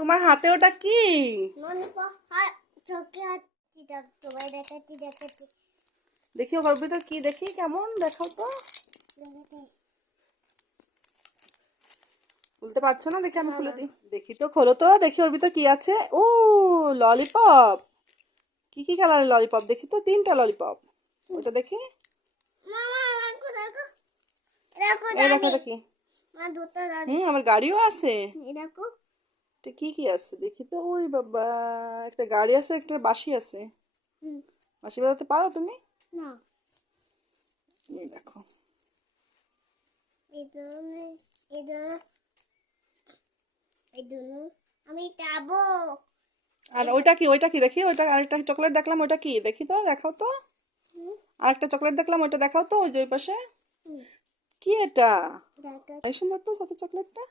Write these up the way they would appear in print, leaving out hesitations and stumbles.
তোমার হাতে ওটা কি? দেখি ওর ভিতর কি, দেখি কেমন, দেখাও তো। খুলতে পারছো না? দেখি আমি খুলে দিই। দেখি তো, খোলো তো, দেখি ওর ভিতর কি আছে। ও ললিপপ। কি কি কালারের ললিপপ দেখি তো? 3টা ললিপপ। ওটা দেখি। এই দেখো দেখি। আমার গাড়িও আছে। এটা কি কি আছে দেখি তো। ওরে বাবা, একটা গাড়ি আছে, একটা বাঁশি আছে। বাঁশি বাজাতে পারো তুমি? এই দেখো। আমি যাবো। আর ওইটা কি, ওইটা কি দেখি। ওইটা আরেকটা চকলেট দেখলাম, ওইটা কি দেখি তো, দেখাও তো। আরেকটা চকলেট দেখলাম, ওইটা দেখাও তো, ওই যে ওই পাশে। কি এটা? এই সুন্দর তো সাথে চকলেটটা।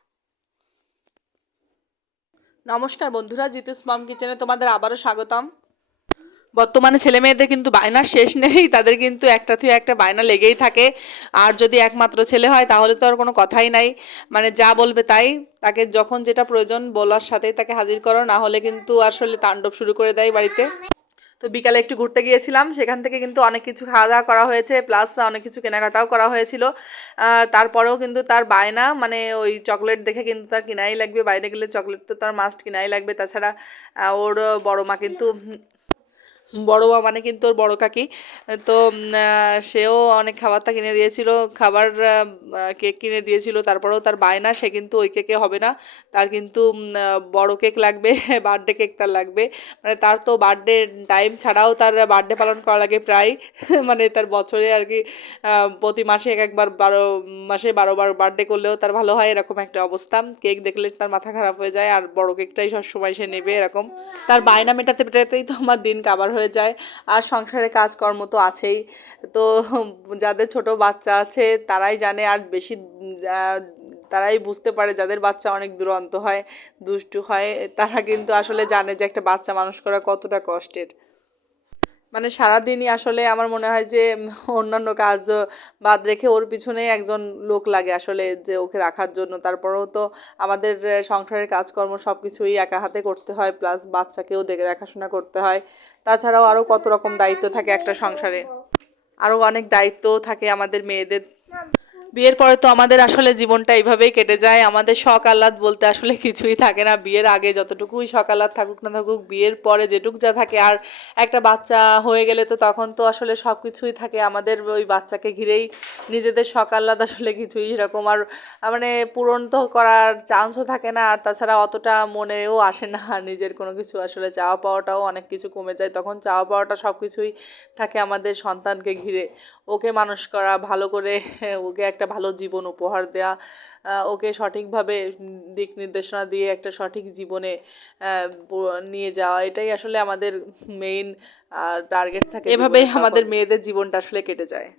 নমস্কার বন্ধুরা, জিতুস মম কিচেনে তোমাদের আবারও স্বাগতম। বর্তমানে ছেলে মেয়েদের কিন্তু বায়নার শেষ নেই, তাদের কিন্তু একটা থেকে একটা বায়না লেগেই থাকে। আর যদি একমাত্র ছেলে হয় তাহলে তো আর কোনো কথাই নাই, মানে যা বলবে তাই। তাকে যখন যেটা প্রয়োজন বলার সাথেই তাকে হাজির করো, না হলে কিন্তু আসলে তাণ্ডব শুরু করে দেয় বাড়িতে। তো বিকালে একটু ঘুরতে গিয়েছিলাম, সেখান থেকে কিন্তু অনেক কিছু খাওয়া দাওয়া করা হয়েছে, প্লাস অনেক কিছু কেনাকাটাও করা হয়েছিল। তারপরেও কিন্তু তার বায়না, মানে ওই চকলেট দেখে কিন্তু তার কিনাই লাগবে। বাইরে গেলে চকলেট তো তার মাস্ট কিনাই লাগবে। তাছাড়া ওর বড় মা কিন্তু, বড় মা মানে কিন্তু ওর বড় কাকি, তো সেও অনেক খাবারটা কিনে দিয়েছিল, খাবার কেক কিনে দিয়েছিল। তারপরেও তার বায়না, সে কিন্তু ওই কেকে হবে না, তার কিন্তু বড় কেক লাগবে, বার্থডে কেক তার লাগবে। মানে তার তো বার্থডে টাইম ছাড়াও তার বার্থডে পালন করা লাগে প্রায়, মানে তার বছরে আর কি প্রতি মাসে একবার 12 মাসে 12বার বার্থডে করলেও তার ভালো হয়, এরকম একটা অবস্থা। কেক দেখলে তার মাথা খারাপ হয়ে যায়, আর বড় কেকটাই সবসময় সে নেবে এরকম। তার বায়না মেটাতে মেটাতেই তো আমার দিন কাবার হয়ে যায়। আর সংসারে কাজকর্ম তো আছেই। তো যাদের ছোট বাচ্চা আছে তারাই জানে, আর বেশি তারাই বুঝতে পারে, যাদের বাচ্চা অনেক দুরন্ত হয়, দুষ্টু হয়, তারা কিন্তু আসলে জানে যে একটা বাচ্চা মানুষ করা কতটা কষ্টের। মানে সারাদিনই আসলে আমার মনে হয় যে অন্যান্য কাজ বাদ রেখে ওর পিছনেই একজন লোক লাগে আসলে, যে ওকে রাখার জন্য। তারপরেও তো আমাদের সংসারের কাজকর্ম সব কিছুই একা হাতে করতে হয়, প্লাস বাচ্চাকেও দেখে দেখাশোনা করতে হয়। তাছাড়াও আরও কত রকম দায়িত্ব থাকে একটা সংসারে, আরও অনেক দায়িত্বও থাকে আমাদের মেয়েদের। বিয়ের পরে তো আমাদের আসলে জীবনটা এইভাবেই কেটে যায়, আমাদের শখ আহ্লাদ বলতে আসলে কিছুই থাকে না। বিয়ের আগে যতটুকুই শখ আহ্লাদ থাকুক না থাকুক, বিয়ের পরে যেটুক যা থাকে। আর একটা বাচ্চা হয়ে গেলে তো তখন তো আসলে সব কিছুই থাকে আমাদের ওই বাচ্চাকে ঘিরেই, নিজেদের শখ আহ্লাদ আসলে কিছুই সেরকম আর মানে পূরণ তো করার চান্সও থাকে না। আর তাছাড়া অতটা মনেও আসে না নিজের কোনো কিছু, আসলে চাওয়া পাওয়াটাও অনেক কিছু কমে যায় তখন। চাওয়া পাওয়াটা সব কিছুই থাকে আমাদের সন্তানকে ঘিরে, ওকে মানুষ করা, ভালো করে ওকে একটা ভালো জীবন উপহার দেওয়া, ওকে সঠিকভাবে দিক নির্দেশনা দিয়ে একটা সঠিক জীবনে নিয়ে যাওয়া, এটাই আসলে আমাদের মেইন টার্গেট থাকে। এভাবেই আমাদের মেয়েদের জীবনটা আসলে কেটে যায়।